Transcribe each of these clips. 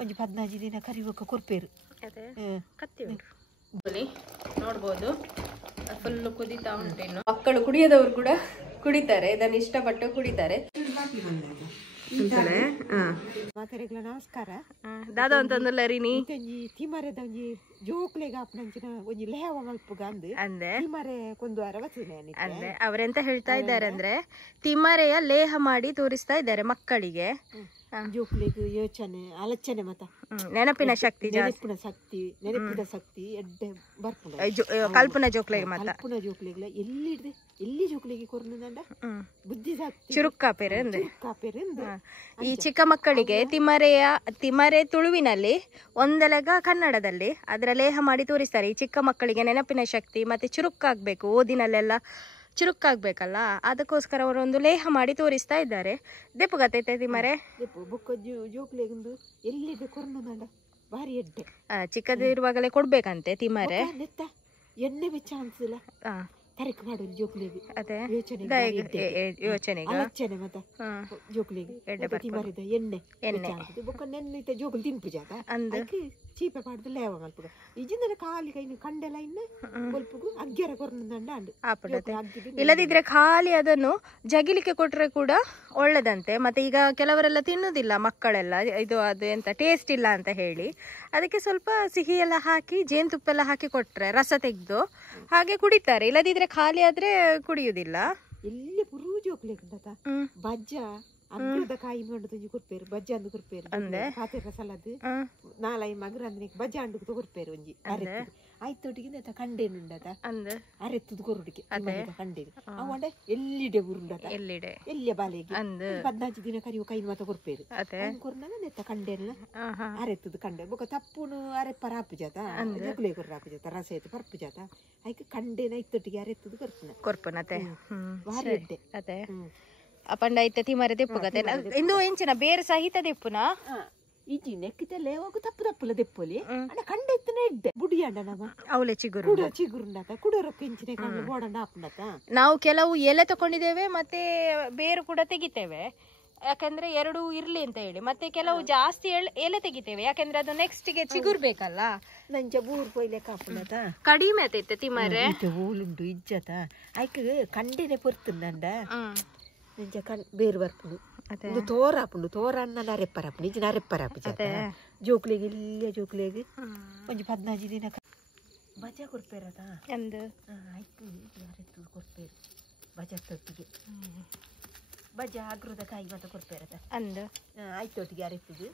ಒಂಜಿ 15 ದಿನ ಕರಿವಕ್ಕ ಕೊರ್ಪೇರು ಅದೇ ಕತ್ತಿ ಉಂಟು ನೋಡ್ಬೋದು ಫುಲ್ ಕುದೀತಾ ಉಂಟು. ಇನ್ನು ಮಕ್ಕಳು ಕುಡಿಯದವರು ಕೂಡ ಕುಡಿತಾರೆ, ಇದನ್ನು ಇಷ್ಟಪಟ್ಟು ಕುಡಿತಾರೆ. ಮಾತಾರೆಗ್ಲ ನಮಸ್ಕಾರ ದಾದ ಅಂತಂದಲ್ಲ ರೀನಿ ಒಂಜಿ ತಿಮರೆದ ಒಂಜಿ ಜೋಕ್ಲೆಗ ಆಪನಂಚಿನ ಒಂಜಿ ಲೇವ ಮಲ್ಪುಗ ಅಂದೆ ತಿಮರೆ ಕೊಂದು ವಾರ ಬರ್ತದೆ ಅಂದ್ರೆ ಅವರೆಂತ ಹೇಳ್ತಾ ಇದ್ದಾರೆ ಅಂದ್ರೆ ತಿಮರೆಯ ಲೇಹ ಮಾಡಿ ತೋರಿಸ್ತಾ ಇದ್ದಾರೆ ಮಕ್ಕಳಿಗೆ. ಜೋಕ್ಲೆಗ್ ಯೋಚನೆ ಆಲೋಚನೆ ಮತ ನೆನಪಿನ ಶಕ್ತಿ ನೆನಪಿನ ಶಕ್ತಿ ಎಡ್ಡೆ ಬರ್ಪುಂಡು ಕಲ್ಪನಾ ಜೋಕ್ಲೆಗೆ ಮತ ಕಲ್ಪನಾ ಜೋಕ್ಲೆಗ್ಲ ಎಲ್ಲಿ ಜೋಕ್ಲೆಗೆ ಕೊರ್ನಂಡ ಬುದ್ಧಿ ಶಕ್ತಿ ಚುರುಕ್ಕಾಪೇರೆ ಈ ಚಿಕ್ಕ ಮಕ್ಕಳಿಗೆ ತಿಮರೆ ತುಳುವಿನಲ್ಲಿ ಒಂದೆಲಗ ಕನ್ನಡದಲ್ಲಿ ಅದರ ಲೇಹ ಮಾಡಿ ತೋರಿಸ್ತಾರೆ. ಈ ಚಿಕ್ಕ ಮಕ್ಕಳಿಗೆ ನೆನಪಿನ ಶಕ್ತಿ ಮತ್ತೆ ಚುರುಕಾಗ್ಬೇಕು, ಓದಿನಲ್ಲೆಲ್ಲ ಚುರುಕಾಗ್ಬೇಕಲ್ಲ, ಅದಕ್ಕೋಸ್ಕರ ಅವರೊಂದು ಲೇಹ ಮಾಡಿ ತೋರಿಸ್ತಾ ಇದ್ದಾರೆ. ದೆಪ್ಪು ಗತೈತೆ ತಿಮರೆ ಜೋಕ್ಲೆಗೊಂದು ಎಲ್ಲಿದೆ ಕೊರ್ನಂಡ ಭಾರಿ ಎಡ್ಡೆ ಚಿಕ್ಕದಿರುವಾಗಲೇ ಕೊಡ್ಬೇಕಂತೆ ತಿಮರೆ. ಎಣ್ಣೆ ಬೆಚ್ಚ ಅನ್ಸಿಲ್ಲ ತರಕ್ ಮಾಡು ಜೋಕ್ಲಿಗೆ ಅದೇ ಯೋಚನೆ ಮತ ಜೋಕ್ಲಿಗೆ ತಿಮರಿದ ಎಣ್ಣೆ ಬೊಕ್ಕ ನೆನ್ನಿತ ಜೋಕ್ಲಿ ತಿನ್ಪು ಜಾತ ಅದಕ್ಕೆ ಚೀಪೆ ಪಾಡ್ದು ಲೇವ ಮಲ್ಪುಗ ಇಜಿಂದ ಖಾಲಿ ಕೈ ಕಂಡೆಲ್ಲ ಇನ್ನ ಕೊಲ್ಪುಗು ಅಗ್ಗೆರ ಕೊರ್ನಂಡ ಇಲ್ಲದಿದ್ರೆ ಖಾಲಿ ಅದನ್ನು ಜಗಿಲಿಕ್ಕೆ ಕೊಟ್ರೆ ಕೂಡ ಒಳ್ಳೇದಂತೆ. ಮತ್ತೆ ಈಗ ಕೆಲವರೆಲ್ಲ ತಿನ್ನುದಿಲ್ಲ ಮಕ್ಕಳೆಲ್ಲ, ಇದು ಅದು ಎಂತ ಟೇಸ್ಟ್ ಇಲ್ಲ ಅಂತ ಹೇಳಿ ಅದಕ್ಕೆ ಸ್ವಲ್ಪ ಸಿಹಿ ಎಲ್ಲ ಹಾಕಿ ಜೇನುತುಪ್ಪ ಎಲ್ಲ ಹಾಕಿ ಕೊಟ್ರೆ ರಸ ತೆಗೆದು ಹಾಗೆ ಕುಡಿತಾರೆ. ಇಲ್ಲದಿದ್ರೆ ಖಾಲಿ ಆದ್ರೆ ಕುಡಿಯುದಿಲ್ಲ. ಎಲ್ಲಿ ಪುರು ಜೋಕ್ಲೆ ಬಜ್ಜ ಅಗ್ರದ ಕಾಯಿ ಮಂಡು ತುಂಜಿ ಕೊರ್ಪೇರು ಬಜ್ಜ ಅಂದು ಕೊರ್ಪೇರು ಪಾತೆ ರಸಲದು ನಾಲೈ ಮಗರ ಅಂದ್ರೆ ಬಜ್ಜ ಅಂಡು ಕೊರ್ಪೇರು ಒಂಜಿ ಆಯ್ತೊಟ್ಟಿಗೆ ಕಂಡೇನುಂಡದ ಅರೆತ್ತದು ಕೊರುಡಿಗೆ ಕಂಡೇನು ಅವಂಡೆ ಎಲ್ಲಿಡೆ ಉರುಂಡದ ಎಲ್ಲಿಯ ಬಾಲೆಗೆ 15 ದಿನ ಕರಿಯೋ ಕೈ ಮಾತ ಕೊರ್ಪೇರು ಕೊರ್ನಾಗ ನೆತ್ತ ಕಂಡೇನ ಅರೆತ್ತದು ಕಂಡೆ ಬೊಕ ತಪ್ಪುನು ಅರೆಪ್ಪರ ಹಾಪು ಜಾತ ಜೋಕ್ಲೆ ಕೊರ್ರ ಹಾಪು ಜಾತ ರಸ ಐತೆ ಪರ್ಪು ಜಾತ ಆಯ್ಕೆ ಕಂಡೇನ ಐತೊಟ್ಟಿಗೆ ಅರೆತ್ತದು ಕೊರ್ಪುನತೆ ಭಾರಿ ಎಡ್ಡೆ ಅದೇ ಅಪಂಡ ಐತೆ ತಿಮರೆ ದೆಪ್ಪುಗತೆ ಇಂದು ಎಂಚಿನ ಬೇರೆ ಸಹಿತ ದೆಪ್ಪುನ ಇಜಿ ನೆಕ್ಕಿತಲ್ಲೇ ಹೋಗು ತಪ್ಪುಲ ದೆಪ್ಪೊಲಿ ಅಣ್ಣ ಕಂಡ ಎತ್ತನ ಇಡ್ಡೆ ಬುಡಿ ಅಂಡ ನಮ್ಮ ಅವಳೆ ಚಿಗುರುಂಡತ ಕುಡೋರಕ್ಕೆ ಇಂಚಿನ ಕಂಡು ಬೋಡಂಡ ಹಾಪುಂಡತ. ನಾವು ಕೆಲವು ಎಲೆ ತಕೊಂಡಿದ್ದೇವೆ ಮತ್ತೆ ಬೇರು ಕೂಡ ತೆಗಿತೇವೆ, ಯಾಕಂದ್ರೆ ಎರಡು ಇರ್ಲಿ ಅಂತ ಹೇಳಿ. ಮತ್ತೆ ಕೆಲವು ಜಾಸ್ತಿ ಎಲೆ ತೆಗಿತೇವೆ, ಯಾಕಂದ್ರೆ ಅದು ನೆಕ್ಸ್ಟ್ ಗೆ ಚಿಗುರ್ಬೇಕಲ್ಲ. ನಂಜ ಬೂರ್ ಕೊಯ್ಲೆ ಕಾಪುನತ ಕಡಿಮೆ ಆತೈತೆ ತಿಮರೆ ಊಲುಂಡು ಇಜ್ಜತ ಆಯ್ಕೆ ಕಂಡೆನೆ ಪೊರ್ತುಂಡ ನಿಜ ಬೇರು ಬರ್ಪುಂಡು ಒಂದು ತೋರ ಹಾಪುಂಡು ತೋರ ಅನ್ನ ನರೆಪ್ಪರಾಪುಂಡು ಇಜ್ಜಿನ ಅರೆಪ್ಪರಾಪು ಜೋಕ್ಲೆಗೆ ಇಲ್ಲಿಯ ಜೋಕ್ಲೆಗೆ ಒಂಜಿ 15 ದಿನ ಬಜ ಕೊಡ್ಪೇರದ ಆಯ್ತು ಅರೆತ್ತು ಕೊಡ್ಪೇರು ಬಜ ತೊಟ್ಟಿಗೆ ಬಜ ಅಗ್ರದ ಕಾಯಿ ಮಾತ ಕೊಡ್ಪೇರದ ಆಯ್ತೊಟ್ಟಿಗೆ ಅರೆತ್ತದು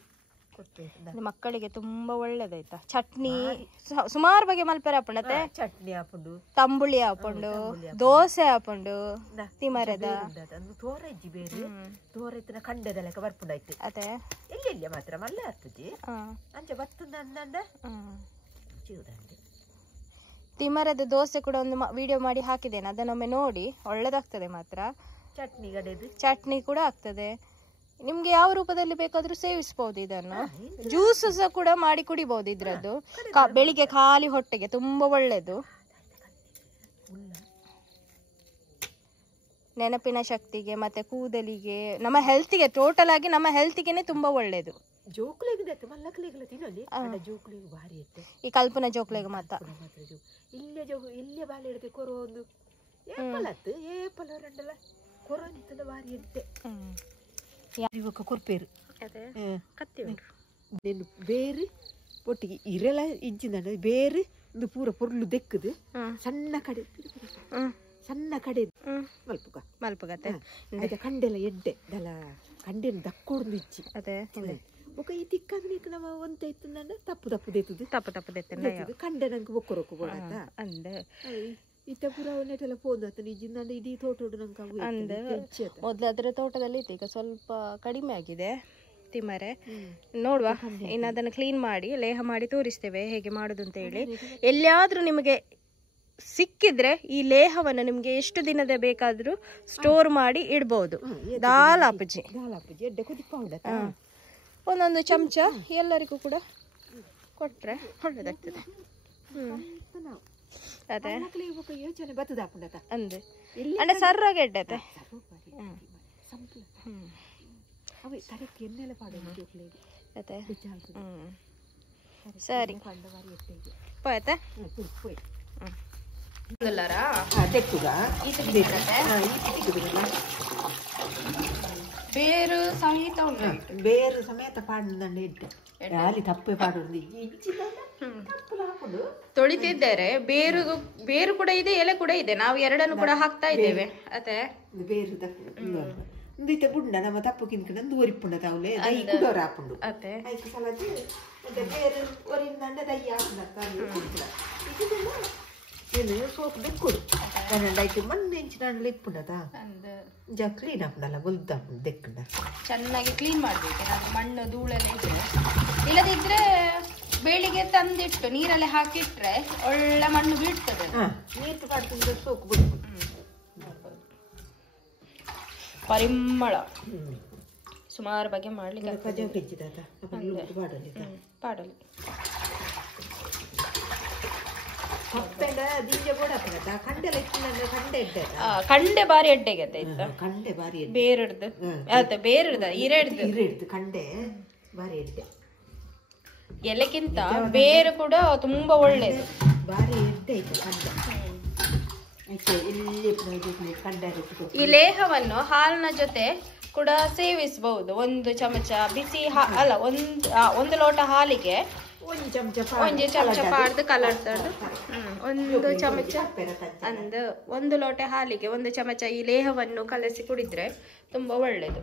ಮಕ್ಕಳಿಗೆ ತುಂಬಾ ಒಳ್ಳೇದಾಯ್ತಾ. ಚಟ್ನಿ ಸುಮಾರು ಬಗೆ ಮಲ್ಪೆರ ಹಾಪುಂಡತೆ ಚಟ್ನಿ ಹಾಪುಂಡು ತಂಬುಳಿ ಹಾಪುಂಡು ದೋಸೆ ಹಾಪುಂಡು ತಿಮರೆದ ತೋರ ಇಜ್ಜಿ ಬೇರೆ ತೋರ ಇತ್ತಿನ ಕಂಡದ ಲೆಕ್ಕ ಬರ್ಪುಂಡಾಯ್ತು ಅದೇ ಎಲ್ಲಿ ಮಾತ್ರ ಮಲ್ಲ ಹತ್ತುಜಿ ಅಂಚ ಬತ್ತುಂಡ ಅಂದಂಡ ಚೂದಂಡೆ ತಿಮರೆದ ದೋಸೆ ಕೂಡ ಒಂದು ವಿಡಿಯೋ ಮಾಡಿ ಹಾಕಿದ್ದೇನೆ, ಅದನ್ನೊಮ್ಮೆ ನೋಡಿ. ಒಳ್ಳೇದಾಗ್ತದೆ ಮಾತ್ರ. ಚಟ್ನಿ ಕೂಡ ಆಗ್ತದೆ. ನಿಮ್ಗೆ ಯಾವ ರೂಪದಲ್ಲಿ ಬೇಕಾದ್ರೂ ಸೇವಿಸಬಹುದು. ಇದನ್ನು ಜ್ಯೂಸ್ ಸಹ ಕೂಡ ಮಾಡಿ ಕುಡಿಬಹುದು. ಇದ್ರದ್ದು ಬೆಳಿಗ್ಗೆ ಖಾಲಿ ಹೊಟ್ಟೆಗೆ ತುಂಬಾ ಒಳ್ಳೇದು. ನೆನಪಿನ ಶಕ್ತಿಗೆ ಮತ್ತೆ ಕೂದಲಿಗೆ ನಮ್ಮ ಹೆಲ್ತಿಗೆ ಟೋಟಲ್ ಆಗಿ ನಮ್ಮ ಹೆಲ್ತಿಗೆನೆ ತುಂಬಾ ಒಳ್ಳೇದು. ಈ ಕಲ್ಪನಾ ಜೋಕ್ಲೆಗೆ ಮಾತ್ರ ಇಲ್ಲೇ ಬಾಳೆ ಹಿಡಿದು ಕೊರೋದು ಕೊರ್ಪೇರು ಬೇರೆ ಒಟ್ಟಿಗೆ ಇರೆಲ್ಲ ಇಜ್ಜಿನ ಬೇರೆ ಒಂದು ಪೂರ ಪೊರ್ಲು ದೆಕ್ಕದು ಸಣ್ಣ ಕಡೆ ಮಲ್ಪುಗ ಕಂಡೆಲ್ಲ ಎಡ್ಡೆ ದಲ ಕಂಡೆನ ದಕ್ಕೋಡು ಇಜ್ಜಿ ಅದೇ ಬೊಕ ಈ ತಿಕ್ಕಂದ್ರೆ ನಮ್ಮ ಒಂತ ಇತ್ತು ನನ್ನ ತಪ್ಪು ದೆತ್ತದು ಕಂಡೆ ನಂಗೆ ಬೊಕ್ಕರೊಕ್ಕು ಬೋಡತ್ತ ಅಂದೆ ಇತ್ತ ಪುರ ನೆಟ್ಟೆಲ್ಲ ಪೋದತ್ತ ನಿಜಿಂದ ಇಡೀ ತೋಟೋಡು ನಂಗೆ ಮೊದ್ಲು ಅದರ ತೋಟದಲ್ಲಿ ಇತ್ತು, ಈಗ ಸ್ವಲ್ಪ ಕಡಿಮೆ ಆಗಿದೆ ತಿಮರೆ. ನೋಡುವ, ಇನ್ನು ಅದನ್ನು ಕ್ಲೀನ್ ಮಾಡಿ ಲೇಹ ಮಾಡಿ ತೋರಿಸ್ತೇವೆ ಹೇಗೆ ಮಾಡುದು ಅಂತ ಹೇಳಿ. ಎಲ್ಲಿಯಾದ್ರೂ ನಿಮಗೆ ಸಿಕ್ಕಿದ್ರೆ ಈ ಲೇಹವನ್ನು ನಿಮ್ಗೆ ಎಷ್ಟು ದಿನದ ಬೇಕಾದ್ರೂ ಸ್ಟೋರ್ ಮಾಡಿ ಇಡ್ಬಹುದು. ದಾಲಾಪುಜಿ ಒಂದೊಂದು ಚಮಚ ಎಲ್ಲರಿಗೂ ಕೂಡ ಕೊಟ್ರೆ ಒಳ್ಳೇದಾಗ್ತದೆ. ಅದೇ ಅಂದ್ರೆ ಸರ್ರಾಗೆಡ್ಡತೆ ಅದೇ ಸರಿ పోయతే ఉందలారా తెక్కుగా ಬೇರು ಸಮೇತ ಉಂಟು ಬೇರು ಸಮೇತ ಪಾಡುಂದಂಡೆ ಅಲ್ಲಿ ತಪ್ಪೆ ಪಾಡುಂದು ತೊಳಿತಿದ್ದಾರೆ ಬೇರು ಕೂಡ ಇದೆ ಎಲೆ ಕೂಡ ಇದೆ ನಾವು ಎರಡನ್ನು ಕೂಡ ಹಾಕ್ತಾ ಇದ್ದೇವೆ ಅದೇ ಬೇರು ಇಂದಿತ್ತ ಬುಂಡ ನಮ್ಮ ತಪ್ಪು ಕಿನ್ಕೊಂಡು ಒರಿಪುಂಡ ತಾವುಲೆ ದೈ ಕುಡೋರ ಹಾಪುಂಡು ಅದೇ ಐದು ಸಲದು ಮತ್ತೆ ಬೇರು ಒರಿಂದಂಡೆ ದೈ ಹಾಪುಂಡ ಇದು ಸೋಪ್ ಬೆಕ್ಕುಡು ಕನ್ನಡಾಯ್ತು ಮೊನ್ನೆ ಹೆಂಚಿನ ಇಪ್ಪುಂಡದ ಜ ಕ್ಲೀನ್ ಹಾಪುಂಡಲ್ಲ ಬುಲ್ದ ಹಾಪುಂಡು ದೆಕ್ಕುಂಡ ಚೆನ್ನಾಗಿ ಕ್ಲೀನ್ ಮಾಡ್ಬೇಕು ನಾನು ಮಣ್ಣು ಧೂಳೆಲ್ಲ ಇದೆ ಇಲ್ಲದಿದ್ರೆ ಬೇಳಿಗೆ ತಂದಿಟ್ಟು ನೀರಲ್ಲಿ ಹಾಕಿಟ್ರೆ ಒಳ್ಳೆ ಮಣ್ಣು ಬೀಳ್ತದೆ ನೀರು ಕಾಡ್ತಿದ್ರೆ ಸೋಕು ಬಿಡ್ತು ಪರಿಮಳ ಸುಮಾರು ಬಗ್ಗೆ ಮಾಡ್ಲಿಕ್ಕೆ ಪಾಡಲಿ ಕಂಡೆ ಬಾರಿ ಎಡ್ಡೆಗತ್ತೆ ಕಂಡೆ ಬಾರಿ ಬೇರೆಡ್ದು ಅದೇ ಬೇರೆಡ್ದ ಹಿರೇಡ್ದು ಕಂಡೆ ಬಾರಿ ಎಡ್ಡೆ ಎಲೆಕ್ಕಿಂತ ಬೇರು ಕೂಡ ತುಂಬಾ ಒಳ್ಳೇದು ಬಾರಿ ಎಡ್ಡೆ ಈ ಲೇಹವನ್ನು ಹಾಲಿನ ಜೊತೆ ಕೂಡ ಸೇವಿಸಬಹುದು. 1 ಚಮಚ ಬಿಸಿ ಅಲ್ಲ 1 ಲೋಟ ಹಾಲಿಗೆ 1 ಚಮಚ ಪಾಡ್ದು ಕಲರ್ ತರ್ದು 1 ಚಮಚ ಅಂದ್ 1 ಲೋಟ ಹಾಲಿಗೆ 1 ಚಮಚ ಈ ಲೇಹವನ್ನು ಕಲಸಿ ಕುಡಿದ್ರೆ ತುಂಬಾ ಒಳ್ಳೇದು.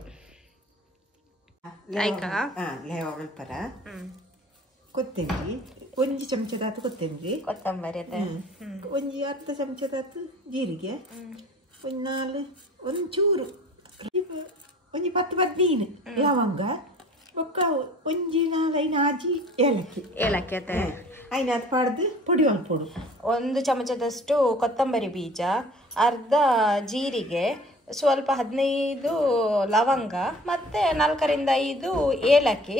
ಆಯ್ತಾ ಲೇಹ ಒಳ್ಪರ ಕೊತ್ತಂಬರಿ 1 ಚಮಚದಾತು ಕೊತ್ತಂಬರಿ ಒಂಜಿ 10 ಚಮಚದಾತು ಜೀರಿಗೆ ಒಂಚೂರು ಒಂಜಿ 10-15 ಲವಂಗ ಬೊಕ್ಕ ಒಂಜಿ 4-5 ಆಜಿ ಏಲಕ್ಕಿ ಐನಾದ್ ಪಾಡ್ದು ಪುಡಿ ಪೊಡು 1 ಚಮಚದಷ್ಟು ಕೊತ್ತಂಬರಿ ಬೀಜ, ಅರ್ಧ ಜೀರಿಗೆ, ಸ್ವಲ್ಪ 15 ಲವಂಗ ಮತ್ತೆ 4-5 ಏಲಕ್ಕಿ.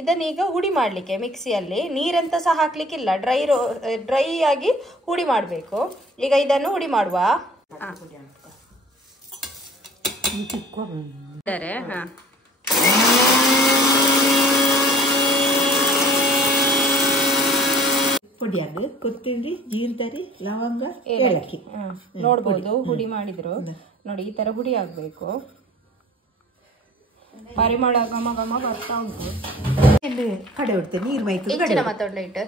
ಇದನ್ನೀಗ ಹುಡಿ ಮಾಡಲಿಕ್ಕೆ ಮಿಕ್ಸಿಯಲ್ಲಿ ನೀರೆಂತ ಸಹ ಹಾಕ್ಲಿಕ್ಕಿಲ್ಲ, ಡ್ರೈ ಆಗಿ ಹುಡಿ ಮಾಡಬೇಕು. ಈಗ ಇದನ್ನು ಹುಡಿ ಮಾಡುವ. ಪುಡಿಯಾಗ ಕೊತ್ತಂಬರಿ, ಜೀರಿಗೆ, ಲವಂಗ, ಏಲಕ್ಕಿ ನೋಡ್ಬೋದು. ಹುಡಿ ಮಾಡಿದ್ರು ನೋಡಿ, ಈ ತರ ಹುಡಿ ಆಗ್ಬೇಕು. ಪರಿಮಳ ಘಮ ಘಮ ಬರ್ತಾ ಉಂಟು. ಕಡೆ ಹೊಡ್ತೆ ನೀರು ಮೈತು ಮತ್ತೊಡ್ಲೆ ಇಟ್ಟು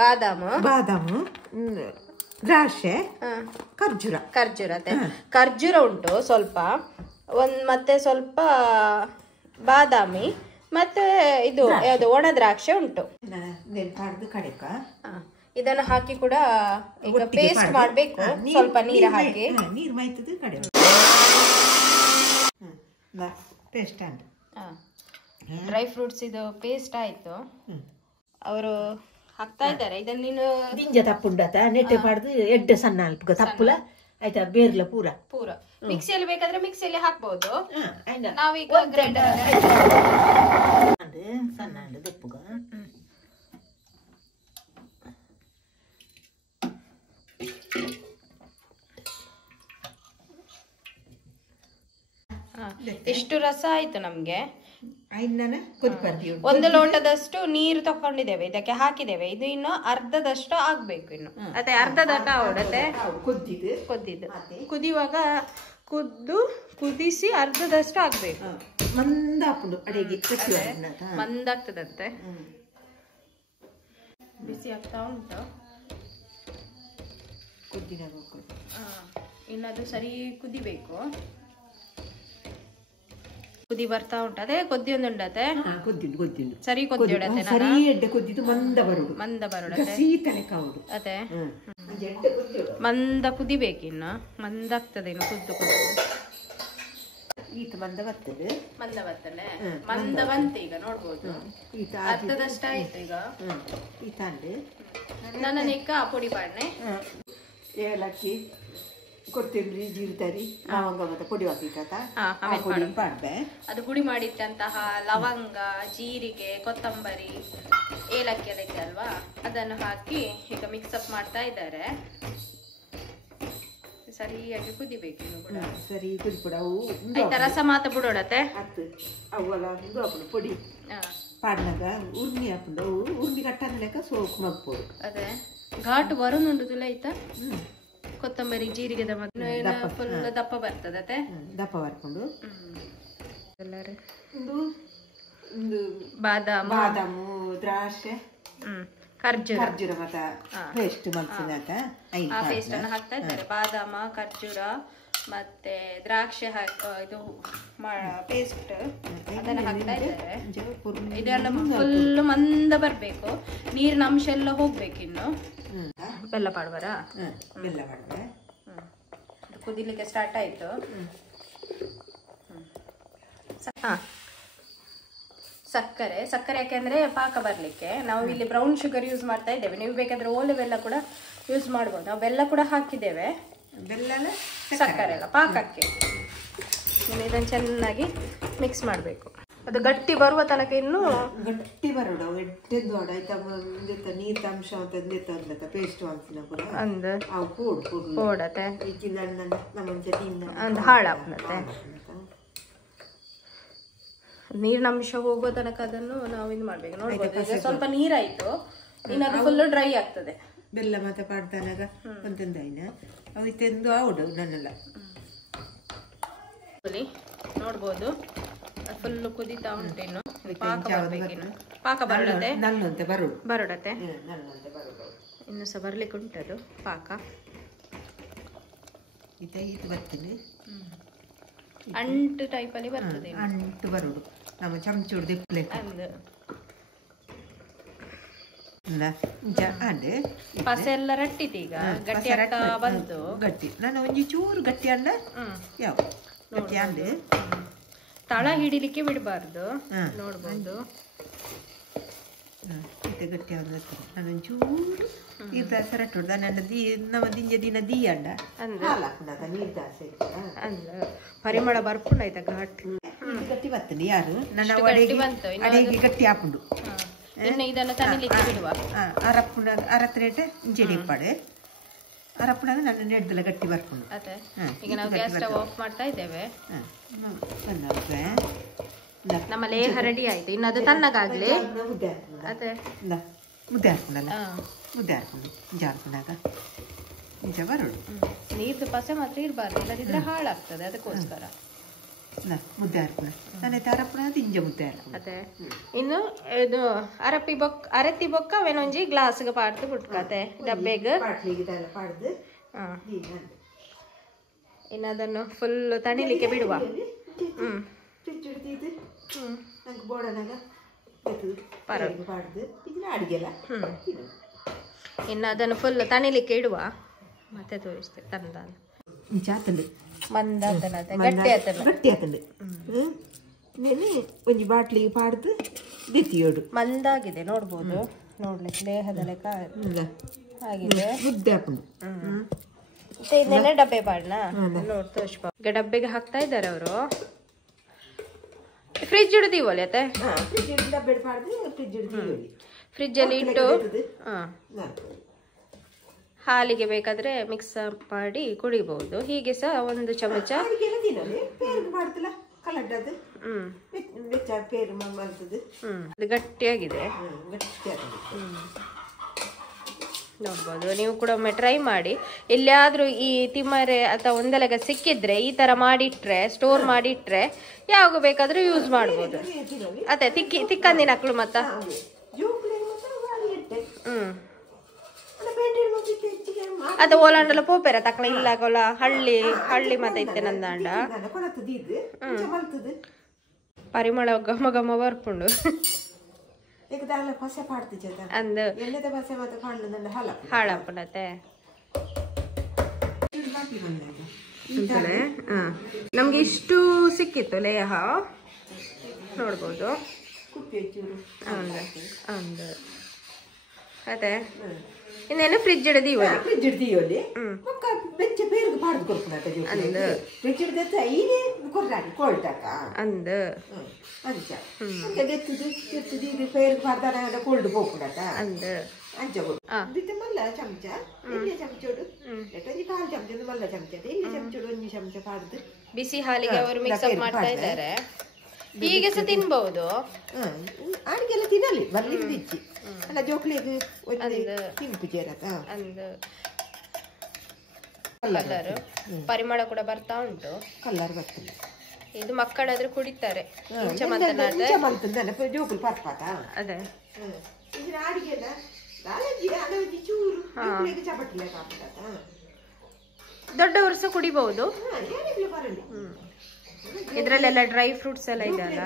ಬಾದಾಮು ದ್ರಾಕ್ಷೆ, ಖರ್ಜೂರ ಉಂಟು ಸ್ವಲ್ಪ, ಮತ್ತೆ ಸ್ವಲ್ಪ ಬಾದಾಮಿ, ಮತ್ತೆ ಇದು ಯಾವುದು ಒಣ ದ್ರಾಕ್ಷೆ ಉಂಟು. ಇದನ್ನು ಹಾಕಿ ಕೂಡ ಈಗ ಪೇಸ್ಟ್ ಮಾಡಬೇಕು. ಸ್ವಲ್ಪ ನೀರು ಹಾಕಿ ನೀರು ಮೈತದ ಕಡೆ ಪೇಸ್ಟ್ ಡ್ರೈ ಫ್ರೂಟ್ಸ್ ಇದು ಪೇಸ್ಟ್ ಆಯ್ತು. ಅವರು ಹಾಕ್ತಾ ಇದ್ದಾರೆ. ಇದನ್ನ ನೀನು ದಿಂಜ ತಪ್ಪುಂಡತ ನೆಟ್ಟೆ ಪಾಡ್ದು ಎಡ್ಡೆ ಸಣ್ಣ ಅಲ್ಪ ತಪ್ಪುಲ ಆಯ್ತಾ ಬೇರ್ಲ ಪೂರ ಮಿಕ್ಸಿಯಲ್ಲಿ ಬೇಕಾದ್ರೆ ಮಿಕ್ಸಿಯಲ್ಲಿ ಹಾಕ್ಬಹುದು. ನಾವೀಗ ಗ್ರೈಂಡರ್ ಸಣ್ಣ ದೆಪ್ಪುಗ ಎಷ್ಟು ರಸ ಆಯ್ತು ನಮ್ಗೆ. 1 ಲೋಟದಷ್ಟು ನೀರು ತಕೊಂಡಿದ್ದೇವೆ, ಇದಕ್ಕೆ ಹಾಕಿದ್ದೇವೆ. ಇದು ಇನ್ನು ಅರ್ಧದಷ್ಟು ಆಗ್ಬೇಕು. ಇನ್ನು ಅದೇ ಅರ್ಧದಟ ಅವಡತ್ತೆ ಕೊದ್ದಿದ್ದು ಕುದಿಯುವಾಗ ಕುದಿಸಿ ಅರ್ಧದಷ್ಟು ಆಗ್ಬೇಕು. ಮಂದಾಗ್ತದಂತೆ. ಬಿಸಿ ಆಗ್ತಾ ಉಂಟು. ಇನ್ನದು ಸರಿ ಕುದಿಬೇಕು. ಕುದಿ ಬರ್ತಾ ಉಂಟು. ಅದೇ ಕೊದ್ದಿ ಒಂದುಂಡತೆ ಸರಿ ಮಂದ ಬರುಡು ಅದೇ ಮಂದ ಕುದಿಬೇಕು. ಇನ್ನು ಮಂದಾಗ್ತದೆ. ಇನ್ನು ಕುದ್ದು ಮಂದ ಬಂತು. ಈಗ ನೋಡ್ಬೋದು ಅರ್ಧದಷ್ಟ ಆಯ್ತು. ಈಗ ನನ್ನ ಪುಡಿ ಪಾಡ್ನೆ ಏಲಕ್ಕಿ, ಕೊತ್ತಂಬರಿ, ಜೀರಿಗೆ, ಲವಂಗ ಮತ್ತೆ ಪುಡಿ ಹಾಕಿ ಅದು ಪುಡಿ ಮಾಡಿಟ್ಟಂತಹ ಲವಂಗ, ಜೀರಿಗೆ, ಕೊತ್ತಂಬರಿ, ಏಲಕ್ಕಿ ಅದಕ್ಕೆ ಅಲ್ವಾ, ಅದನ್ನು ಹಾಕಿ ಈಗ ಮಿಕ್ಸ್ ಅಪ್ ಮಾಡ್ತಾ ಇದ್ದಾರೆ. ಸರಿಯಾಗಿ ಕುದಿಬೇಕು ಇನ್ನು ಕೂಡ ಸರಿ ಕುದಿಪುಡ ಅವು ಆಯ್ತಾ ರಸ ಮಾತ ಬಿಡೋಡತ್ತೆ ಅತ್ತು ಅವಲ್ಲ ಇದು ಹಾಕೊಂಡು ಪೊಡಿ ಪಾಡ್ನಾಗ ಉರ್ನಿ ಹಾಕೊಂಡು ಅವು ಉರ್ನಿ ಕಟ್ಟನ ಲೆಕ್ಕ ಸೋಕು ಮಗ್ಬೋದು ಅದೇ ಘಾಟು ಬರೋನುಂಡು ತುಲ ಆಯ್ತಾ ಕೊತ್ತಂಬರಿ ಜೀರಿಗೆದ ಫುಲ್ ದಪ್ಪ ಬರ್ತದತ್ತೆ ದಪ್ಪ ಬರ್ಕೊಂಡು ಒಂದು ಬಾದಾಮು ದ್ರಾಕ್ಷೆ ಖರ್ಜೂರ ಮತ್ತ ಪೇಸ್ಟ್ ಮಗ್ಸಿನಾಕ ಆ ಪೇಸ್ಟ್ ಅನ್ನು ಹಾಕ್ತಾ ಇದ್ದಾರೆ ಬಾದಾಮ ಖರ್ಜೂರ ಮತ್ತೆ ದ್ರಾಕ್ಷಿ ಇದು ಪೇಸ್ಟ್ ಅದನ್ನ ಹಾಕ್ತಾ ಇದ್ದಾರೆ ಇದೆಲ್ಲ ಫುಲ್ ಮಂದ ಬರ್ಬೇಕು ನೀರಿನ ಅಂಶ ಎಲ್ಲ ಹೋಗ್ಬೇಕು ಇನ್ನು ಬೆಲ್ಲ ಪಾಡ್ಬಾರ ಬೆಲ್ಲ ಪಾಡ್ಬೆ ಕುದಿಲಿಕ್ಕೆ ಸ್ಟಾರ್ಟ್ ಆಯ್ತು ಸಕ್ಕರೆ ಯಾಕೆಂದ್ರೆ ಪಾಕ ಬರ್ಲಿಕ್ಕೆ ನಾವು ಇಲ್ಲಿ ಬ್ರೌನ್ ಶುಗರ್ ಯೂಸ್ ಮಾಡ್ತಾ ಇದ್ದೇವೆ ನೀವು ಬೇಕಾದ್ರೆ ಓಲೆ ಬೆಲ್ಲ ಕೂಡ ಯೂಸ್ ಮಾಡ್ಬೋದು ನಾವು ಬೆಲ್ಲ ಕೂಡ ಹಾಕಿದ್ದೇವೆ ಬೆಲ್ಲ ಸಕ್ಕರೆ ಎಲ್ಲ ಪಾಕಕ್ಕೆ ಇದನ್ನು ಚೆನ್ನಾಗಿ ಮಿಕ್ಸ್ ಮಾಡಬೇಕು ಅದು ಗಟ್ಟಿ ಬರುವ ತನಕ ಇನ್ನು ಗಟ್ಟಿ ಬರೋಡ ಎಡ್ಡೆದ್ದೋಡ ಆಯ್ತಾ ನೀರ್ ಅಂಶ ಅಂತ ಪೇಸ್ಟ್ ಅಂತಿನ ಕೂಡ ಅಂದ ಅವು ಪೋಡತೆ ಒಂದು ಹಾಳಾಗ್ನತೆ ನೀರಿನ ಅಂಶ ಹೋಗೋ ತನಕ ಅದನ್ನು ನಾವು ಇದು ಮಾಡ್ಬೇಕು ನೋಡ್ಬೋದು ಈಗ ಸ್ವಲ್ಪ ನೀರಾಯ್ತು ಇನ್ನು ಅದು ಫುಲ್ ಡ್ರೈ ಆಗ್ತದೆ ಬೆಲ್ಲ ಮತ್ತೆ ಪಾಡ್ತಾನಾಗ ಒಂದೊಂದಾಯ್ನ ಅವು ತೆಂದು ಆವಡು ನನ್ನೆಲ್ಲ ನೋಡ್ಬೋದು ಫುಲ್ ಕುದಿತಾ ಉಂಟು ಇನ್ನು ಪಾಕ ಬರ್ಬೇಕಿನ್ನು ಪಾಕ ಬರಡತೆ ನನ್ನಂತೆ ಬರಡತೆ ಇನ್ನು ಸಹ ಬರ್ಲಿಕ್ಕೆ ಉಂಟದು ಪಾಕ ಇದು ಬರ್ತೀನಿ ಅಂಟು ಟೈಪಲ್ಲಿ ಬರ್ತದೆ ಅಂಟು ಬರೋಡು ನಮ್ಮ ಚಮಚೂಡು ದಿಪ್ಪಲೆ ಪಸೆ ಎಲ್ಲ ರಟ್ಟಿತ್ತು ಈಗ ಗಟ್ಟಿ ಆಗ್ತಾ ಬಂತು ಗಟ್ಟಿ ನಾನು ಒಂಜಿ ಚೂರು ಗಟ್ಟಿ ಅಂಡ ಯಾವ ಗಟ್ಟಿ ಅಂಡೆ ತಳ ಹಿಡಿಲಿಕ್ಕೆ ಬಿಡಬಾರ್ದು ನೋಡ್ಬೋದು ಮತ್ತೆ ಗಟ್ಟಿ ಅಂದ ನಾನು ಒಂಚೂರು ನೀರ್ ದಾಸೆ ರಟ್ಟೋಡು ನನ್ನ ನಮ್ಮ ದಿಂಜ ದಿನ ದೀ ಅಂಡ ನೀರ್ ದಾಸೆ ಅಂದ ಪರಿಮಳ ಬರ್ಪುಂಡು ಆಯ್ತಾ ಘಾಟ್ ಗಟ್ಟಿ ಬರ್ತದೆ ಯಾರು ನನ್ನ ಅಡಿಗೆ ಗಟ್ಟಿ ಹಾಕೊಂಡು ಇನ್ನು ಇದನ್ನು ತನಿಲಿಕ್ಕೆ ಬಿಡುವ ಅರಪ್ಪುನ ಅರತ್ರೇಟ ಇಂಚೆಡಿ ಪಾಡೆ ಅರಪ್ಪನಾಗ ನನ್ನ ನೆಡ್ದಲ್ಲ ಗಟ್ಟಿ ಬರ್ಕೊಂಡು ಅದೇ ಈಗ ನಾವು ಗ್ಯಾಸ್ ಸ್ಟವ್ ಆಫ್ ಮಾಡ್ತಾ ಇದ್ದೇವೆ ನಮ್ಮ ಲೇಹ ರೆಡಿ ಆಯ್ತು ಇನ್ನು ಅದು ತಣ್ಣಗಾಗ್ಲಿ ಅದೇ ಮುದ್ದೆ ಹಾಕೊಂಡಲ್ಲ ಮುದ್ದೆ ಹಾಕೊಂಡು ಜಾರ್ಕೊಂಡಾಗ ನಿಜ ಬರೋಡು ನೀರ್ದು ಪಸೆ ಮಾತ್ರ ಇರಬಾರ್ದು ಇಲ್ಲದಿದ್ರೆ ಹಾಳಾಗ್ತದೆ ಅದಕ್ಕೋಸ್ಕರ ಮುದ್ದೆ ಹಾರ್ಕೊಂಡ ನನ್ನ ಅರಪ್ಪನ ಇಂಜ ಮುದ್ದೆ ಹಾರ್ಕೊಂಡು ಅದೇ ಇನ್ನು ಇದು ಅರತಿ ಬೊಕ್ಕ ಅವೇನೊಂಜಿ ಗ್ಲಾಸ್ಗೆ ಪಾಡ್ದು ಬಿಟ್ಕತೆ ಡಬ್ಬೆಗೆ ಪಾಡ್ದು ಇನ್ನು ಅದನ್ನು ಫುಲ್ ತಣಿಲಿಕ್ಕೆ ಬಿಡುವ ಇನ್ನು ಅದನ್ನು ಫುಲ್ ತಣಿಲಿಕ್ಕೆ ಇಡುವ ಮತ್ತೆ ತೋರಿಸ್ತೇವೆ ತಂದ ಮಂದ ಗಟ್ಟಿ ಆತಂಡು ನೆನೆ ಒಂಜಿ ಬಾಟ್ಲಿಗೆ ಪಾಡ್ದು ದಿತ್ತಿಯೋಡು ಮಂದಾಗಿದೆ ನೋಡ್ಬೋದು ನೋಡ್ಲಿಕ್ಕೆ ದೇಹದ ಲೆಕ್ಕ ಆಗಿದೆ ಮುದ್ದೆ ಹಾಕೊಂಡು ಇದನ್ನೇ ಡಬ್ಬೆ ಪಾಡ್ನಾ ನೋಡಿ ತೋರಿಸ್ಬಾ ಈಗ ಡಬ್ಬೆಗೆ ಹಾಕ್ತಾ ಇದ್ದಾರೆ ಅವರು ಫ್ರಿಜ್ ಇಡ್ದೀವಲ್ಲ ಅತ್ತೆ ಫ್ರಿಜ್ ಅಲ್ಲಿ ಇಟ್ಟು ಹಾಲಿಗೆ ಬೇಕಾದ್ರೆ ಮಿಕ್ಸ್ ಮಾಡಿ ಕುಡಿಬಹುದು ಹೀಗೆ ಸಹ ಒಂದು ಚಮಚ ಅದು ಗಟ್ಟಿಯಾಗಿದೆ ನೋಡ್ಬೋದು ನೀವು ಕೂಡ ಒಮ್ಮೆ ಟ್ರೈ ಮಾಡಿ ಎಲ್ಲಿಯಾದ್ರೂ ಈ ತಿಮ್ಮರೆ ಅಥವಾ ಒಂದೆಲಗ ಸಿಕ್ಕಿದ್ರೆ ಈ ತರ ಮಾಡಿಟ್ರೆ ಸ್ಟೋರ್ ಮಾಡಿಟ್ರೆ ಯಾವಾಗ ಬೇಕಾದ್ರೂ ಯೂಸ್ ಮಾಡ್ಬೋದು ಅದೇ ತಿಕ್ಕಂದಿನ ಮಕ್ಕಳು ಮತ್ತ ಅದು ಓಲಾಂಡಲ ಪೋಪೆರ ತಕ್ಕಳ ಇಲ್ಲ ಕೊಲ ಹಳ್ಳಿ ಮತ್ತೆ ಇತ್ತೆ ನಂದಾಂಡ ಪರಿಮಳ ಗಮ ಗಮ ಬರ್ಪುಂಡು ಅಂದ ಹಾಳಪ್ಪನತೆ ನಮ್ಗೆ ಇಷ್ಟು ಸಿಕ್ಕಿತ್ತು ಲೇಹ ನೋಡ್ಬೋದು ಅಂದ ಅದೇ ಇನ್ನೇನು ಫ್ರಿಜ್ ಹಿಡಿದೀವಲ್ಲಿ ಫ್ರಿಜ್ ಹಿಡ್ದೀವಲ್ಲಿ ಮಕ್ಕ ಬೆಚ್ಚ ಬೇರ್ಗೆ ಪಾಡ್ದು ಕೊಡ್ಪುನತ ಜೋಕ್ಲೆಗ್ ಫ್ರಿಜ್ ಹಿಡ್ದತ್ತ ಐನೇ ಕೊರ್ರಾಡಿ ಕೋಲ್ಡಕ್ಕ ಅಂದ ಅಂಚ ಅಂಚ ದೆತ್ತುದು ಇದು ಬೇರ್ಗೆ ಪಾಡ್ದಾನ ಕೋಲ್ಡ್ ಹೋಗ್ಪುನತ ಅಂದ ಅಂಚ ಕೊಡು ಮಲ್ಲ ಚಮಚ ಎಣ್ಣೆ ಚಮಚೋಡು ಎಟ್ಟೊಂದು ಕಾಲು ಚಮಚ ಮಲ್ಲ ಚಮಚ ಎಣ್ಣೆ ಚಮಚೋಡು ಒಂದು ಚಮಚ ಪಾಡ್ದು ಬಿಸಿ ಹಾಲಿಗೆ ಅವರು ಮಿಕ್ಸ್ ಮಾಡ್ತಾ ಇದ್ದಾರೆ. ಹೀಗೆ ಸಹ ತಿನ್ಬಹುದು. ಅಡಿಗೆಲ್ಲ ತಿನ್ನಲಿ ಬರ್ಲಿ ಬಿಚ್ಚಿ ಅಲ್ಲ ಜೋಕ್ಲೆಗ್ ಒಂದು ತಿಂಪು ಜೇರತ ಅಂದ ಕಲರ್ ಪರಿಮಳ ಕೂಡ ಬರ್ತಾ ಉಂಟು. ಕಲರ್ ಬರ್ತದೆ. ಇದು ಮಕ್ಕಳಾದ್ರೂ ಕುಡಿತಾರೆ. ಜೋಕುಲು ಪರ್ಪಾತ ಅದೇ ಇದರ ಅಡಿಗೆಲ್ಲ ಅಲರ್ಜಿ ಚೂರು ಚಪಟ್ಟಿಲ್ಲ ಕಾಪುತ್ತ ದೊಡ್ಡವರು ಸಹ ಕುಡಿಬಹುದು. ಇದ್ರಲ್ಲೆಲ್ಲ ಡ್ರೈ ಫ್ರೂಟ್ಸ್ ಎಲ್ಲ ಇದೆಯಲ್ಲ,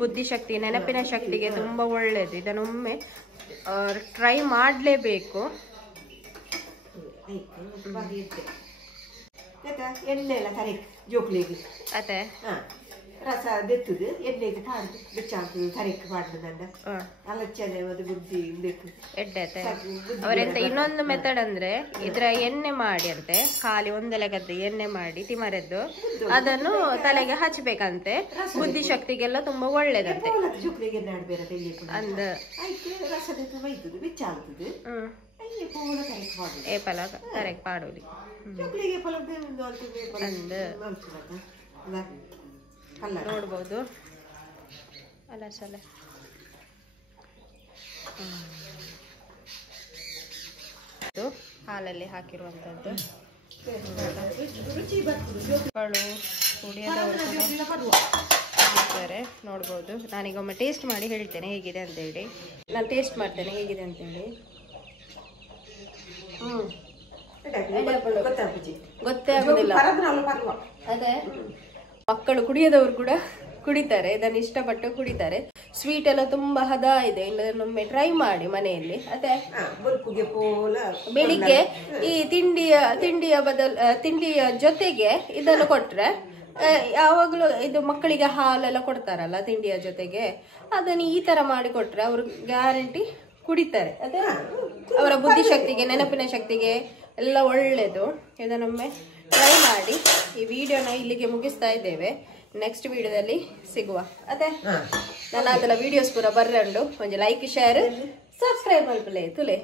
ಬುದ್ಧಿಶಕ್ತಿ ನೆನಪಿನ ಶಕ್ತಿಗೆ ತುಂಬಾ ಒಳ್ಳೇದು. ಇದನ್ನೊಮ್ಮೆ ಟ್ರೈ ಮಾಡಲೇಬೇಕು. ಎಣ್ಣೆ ಎಲ್ಲ ಕರೆ ಜೋಕ್ಲಿಗೆ ಅದೇ ರಸ ದೆತ್ತುದು ಎಣ್ಣೆಗೆ ಪಾಡ್ದು ಬೆಚ್ಚಾಗ್ತದೆ ಕರೆಕ್ ಪಾಡ್ದಂಡ ಅಲಚ್ಚನೆ ಅದು ಬುದ್ಧಿ ಬೇಕು ಎಡ್ಡೆ ಅವರೆಂತ ಇನ್ನೊಂದು ಮೆಥಡ್ ಅಂದ್ರೆ ಇದ್ರ ಎಣ್ಣೆ ಮಾಡಿ ಅಂತೆ ಖಾಲಿ ಒಂದೆಲೆ ಗದ್ದೆ ಎಣ್ಣೆ ಮಾಡಿ ತಿಮರೆದ್ದು ಅದನ್ನು ತಲೆಗೆ ಹಚ್ಚಬೇಕಂತೆ. ಬುದ್ಧಿಶಕ್ತಿಗೆಲ್ಲ ತುಂಬಾ ಒಳ್ಳೇದಂತೆ. ಜೋಕ್ಲಿಗೆ ಎಣ್ಣೆ ಆಡ್ಬೇರೆ ಅಂದ ಆಯ್ತು ರಸದ ಬೈತದೆ ಬೆಚ್ಚಾಗ್ತದೆ ಏಪಲ ಕರೆಕ್ಟ್ ಪಾಡೋಲಿ ನೋಡ್ಬೋದು ಅಲ್ಲ ಸಲ ಹಾಲಲ್ಲಿ ಹಾಕಿರುವಂತದ್ದು ಕುಡಿಯೋದವರು ನೋಡ್ಬೋದು. ನಾನೀಗೊಮ್ಮೆ ಟೇಸ್ಟ್ ಮಾಡಿ ಹೇಳ್ತೇನೆ ಹೇಗಿದೆ ಅಂತ ಹೇಳಿ. ನಾನು ಟೇಸ್ಟ್ ಮಾಡ್ತೇನೆ ಹೇಗಿದೆ ಅಂತ ಹೇಳಿ. ಗೊತ್ತೇ ಆಗುದಿಲ್ಲ. ಅದೇ ಮಕ್ಕಳು ಕುಡಿಯೋದವ್ರು ಕೂಡ ಕುಡಿತಾರೆ, ಇದನ್ನು ಇಷ್ಟಪಟ್ಟು ಕುಡಿತಾರೆ. ಸ್ವೀಟ್ ಎಲ್ಲ ತುಂಬಾ ಹದ ಇದೆ. ಇಲ್ಲೊಮ್ಮೆ ಟ್ರೈ ಮಾಡಿ ಮನೆಯಲ್ಲಿ. ಅದೇ ಬೆಳಿಗ್ಗೆ ಈ ತಿಂಡಿಯ ಜೊತೆಗೆ ಇದನ್ನು ಕೊಟ್ರೆ, ಯಾವಾಗಲೂ ಇದು ಮಕ್ಕಳಿಗೆ ಹಾಲೆಲ್ಲ ಕೊಡ್ತಾರಲ್ಲ ತಿಂಡಿಯ ಜೊತೆಗೆ, ಅದನ್ನು ಈ ತರ ಮಾಡಿ ಕೊಟ್ರೆ ಅವರು ಗ್ಯಾರಂಟಿ ಕುಡಿತಾರೆ. ಅದೇ ಅವರ ಬುದ್ಧಿಶಕ್ತಿಗೆ ನೆನಪಿನ ಶಕ್ತಿಗೆ ಎಲ್ಲ ಒಳ್ಳೇದು. ಇದನ್ನೊಮ್ಮೆ ಟ್ರೈ ಮಾಡಿ. ಈ ವಿಡಿಯೋನ ಇಲ್ಲಿಗೆ ಮುಗಿಸ್ತಾ ಇದ್ದೇವೆ. ನೆಕ್ಸ್ಟ್ ವಿಡಿಯೋದಲ್ಲಿ ಸಿಗುವ. ಅದೇ ನನ್ನ ಅದೆಲ್ಲ ವಿಡಿಯೋಸ್ ಪೂರ ಬರ್ರಂಡು ಒಂಜಿ ಲೈಕ್ ಶೇರ್ ಸಬ್ಸ್ಕ್ರೈಬ್ ಮಲ್ಪಲೆ ತುಲೆ.